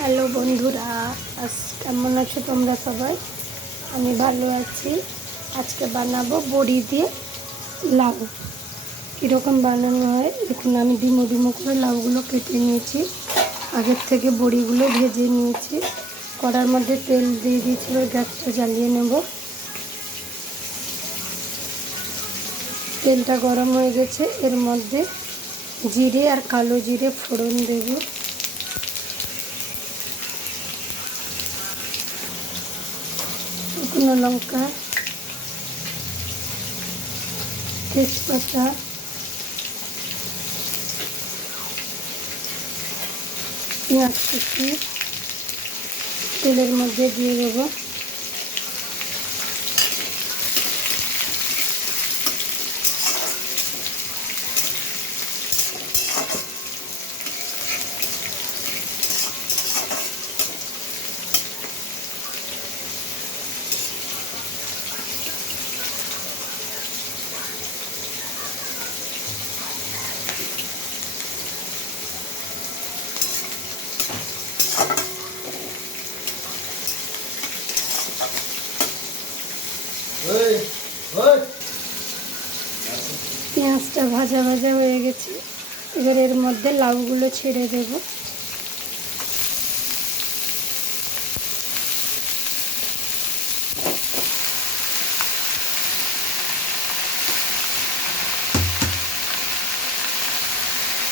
Hello বন্ধুরা, আজ কেমন আছো তোমরা সবাই? আমি ভালো আছি। আজকে বানাবো বড়ি দিয়ে লাউ। কীরকম বানানো হয় দেখুন। আমি ডিমো ডিমো করে লাউগুলো কেটে নিয়েছি। আগের থেকে বড়িগুলো ভেজে নিয়েছি। কড়ার মধ্যে তেল দিয়ে দিয়েছিল, গ্যাসটা জ্বালিয়ে নেব। তেলটা গরম হয়ে গেছে, এর মধ্যে জিরে আর কালো জিরে ফোড়ন দেব। শুকনো লঙ্কা, তেজপাতা, পেঁয়াজ কুচি তেলের মধ্যে দিয়ে দেবো। পেঁয়াজটা ভাজা ভাজা হয়ে গেছে, এবার এর মধ্যে লাউগুলো ছেড়ে দেব।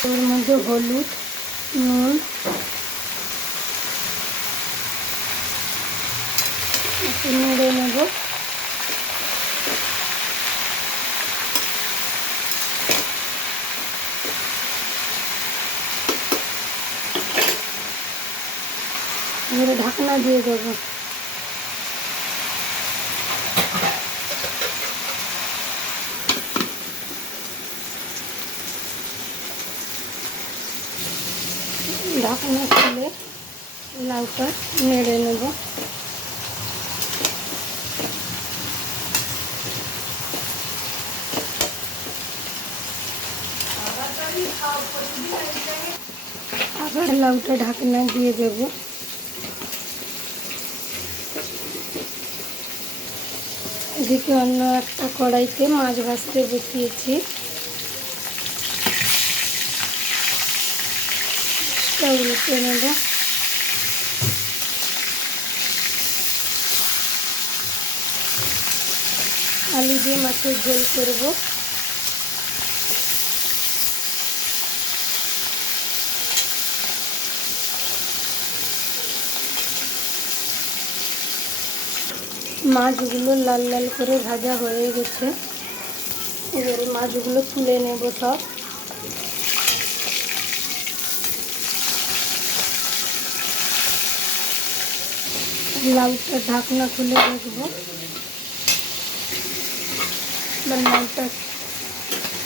এর মধ্যে হলুদ, নুন, নেড়ে নেব। এবারে ঢাকনা দিয়ে দেবো। ঢাকনা খুলে লাউটা নেড়ে নেব। আবার লাউটা ঢাকনা দিয়ে দেব। এদিকে অন্য একটা কড়াইতে মাছ ভাজতে বসিয়েছি। উল্টে নেব। আলু দিয়ে মাছের ঝোল করব। মাছগুলো লাল লাল করে ভাজা হয়ে গেছে, এবারে মাছগুলো তুলে নেব সব। লাউটা ঢাকনা খুলে দেখব।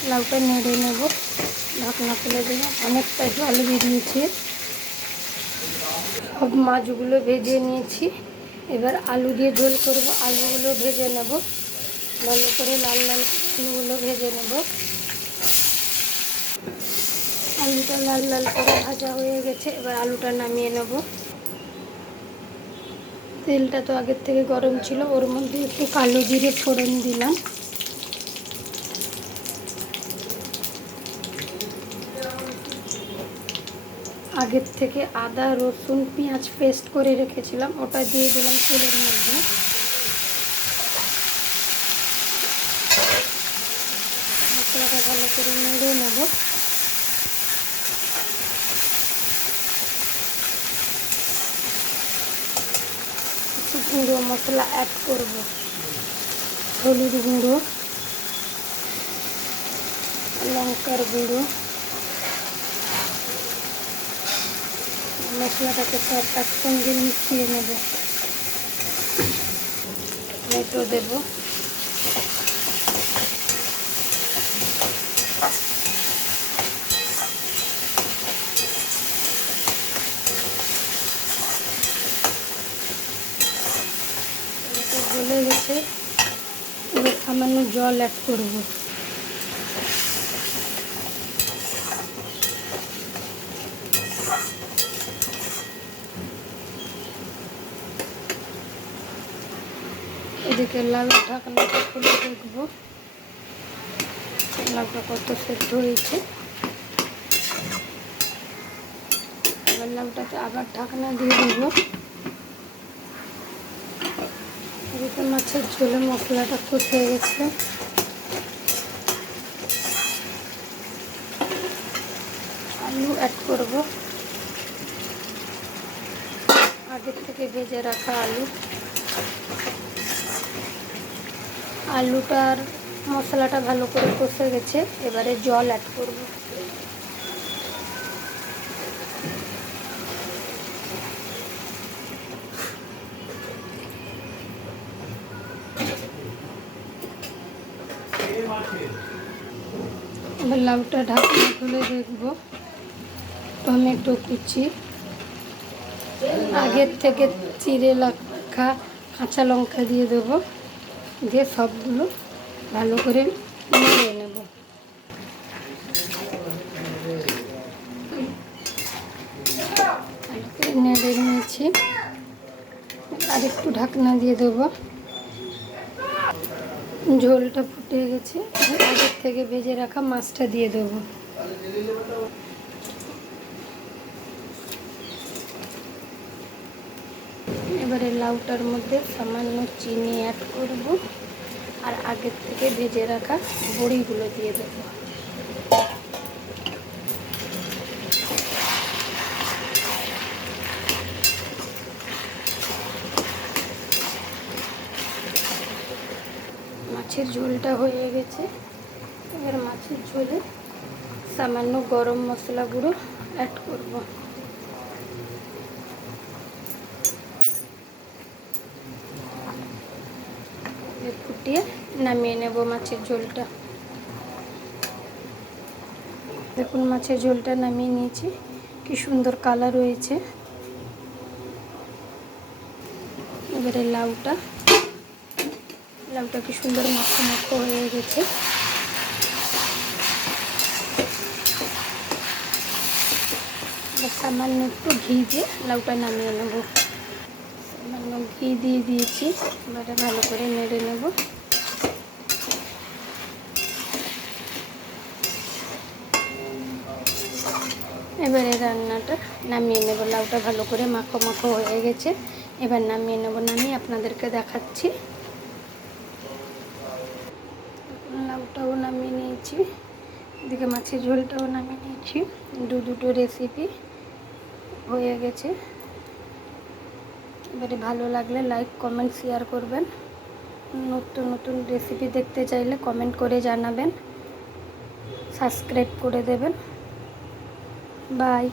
লাউটা নেড়ে নেব। ঢাকনা খুলে দেবো। অনেকটা জল বেরিয়েছে। সব মাছগুলো ভেজে নিয়েছি, এবার আলু দিয়ে ঝোল করব। আলুগুলো ভেজে নেব ভালো করে, লাল লাল আলুগুলো ভেজে নেব। আলুটা লাল লাল করে ভাজা হয়ে গেছে, এবার আলুটা নামিয়ে নেব। তেলটা তো আগের থেকে গরম ছিল, ওর মধ্যে একটু কালো জিরে ফোড়ন দিলাম। আগের থেকে আদা রসুন পেঁয়াজ পেস্ট করে রেখেছিলাম, ওটা দিয়ে দিলাম তেলের মধ্যে। মশলাটা ভালো করে নেড়ে নেব। কিছু গুঁড়ো মশলা অ্যাড করব। হলুদ গুঁড়ো, লঙ্কার গুঁড়ো। মশলাটাকে সব একসঙ্গে মিশিয়ে নেব। টমেটো দেব। গলে গেছে, এবার সামান্য জল অ্যাড করব। এদিকে লাউ ঢাকনাটা খুলে দেখবো লাউটা কত সেদ্ধ হয়েছে। এবার লাউটাতে আবার ঢাকনা দিয়ে দেবো। এদিকে মাছের ঝোলে মশলাটা কষে গেছে। আলু অ্যাড করব, আগের থেকে ভেজে রাখা আলু। আলুটার মশলাটা ভালো করে কষে গেছে, এবারে জল অ্যাড করব। এবার লাউটা ঢাকনা খুলে দেখব। টমেটো কুচি, আগের থেকে চিড়ে রাখা কাঁচা লঙ্কা দিয়ে দেবো, দিয়ে সবগুলো ভালো করে নেড়ে নেব। ভালো করে নেড়ে নিয়েছি, আর একটু ঢাকনা দিয়ে দেবো। ঝোলটা ফুটে গেছে, আগের থেকে ভেজে রাখা মাছটা দিয়ে দেবো। এবারে লাউটার মধ্যে সামান্য চিনি অ্যাড করব, আর আগের থেকে ভেজে রাখা বড়িগুলো দিয়ে দেবো। মাছের ঝোলটা হয়ে গেছে, এবার মাছের ঝোলে সামান্য গরম মশলা গুঁড়ো অ্যাড করব। ফুটিয়ে নামিয়ে নেব মাছের ঝোলটা। দেখুন মাছের ঝোলটা নামিয়ে নিয়েছি, কি সুন্দর কালার হয়েছে। এবারে লাউটা কি সুন্দর মাখো মাখো হয়ে গেছে। সামান্য একটু ঘি দিয়ে লাউটা নামিয়ে নেব। সামান্য ঘি দিয়ে দিয়েছি, এবারে ভালো করে নেড়ে নেব। এবারে রান্নাটা নামিয়ে নেব। লাউটা ভালো করে মাখো মাখো হয়ে গেছে, এবার নামিয়ে নেব। নামিয়ে আপনাদেরকে দেখাচ্ছি। লাউটাও নামিয়ে নিয়েছি, এদিকে মাছের ঝোলটাও নামিয়ে নিয়েছি। দুটো রেসিপি হয়ে গেছে। এবারে ভালো লাগলে লাইক কমেন্ট শেয়ার করবেন। নতুন নতুন রেসিপি দেখতে চাইলে কমেন্ট করে জানাবেন, সাবস্ক্রাইব করে দেবেন। বাই।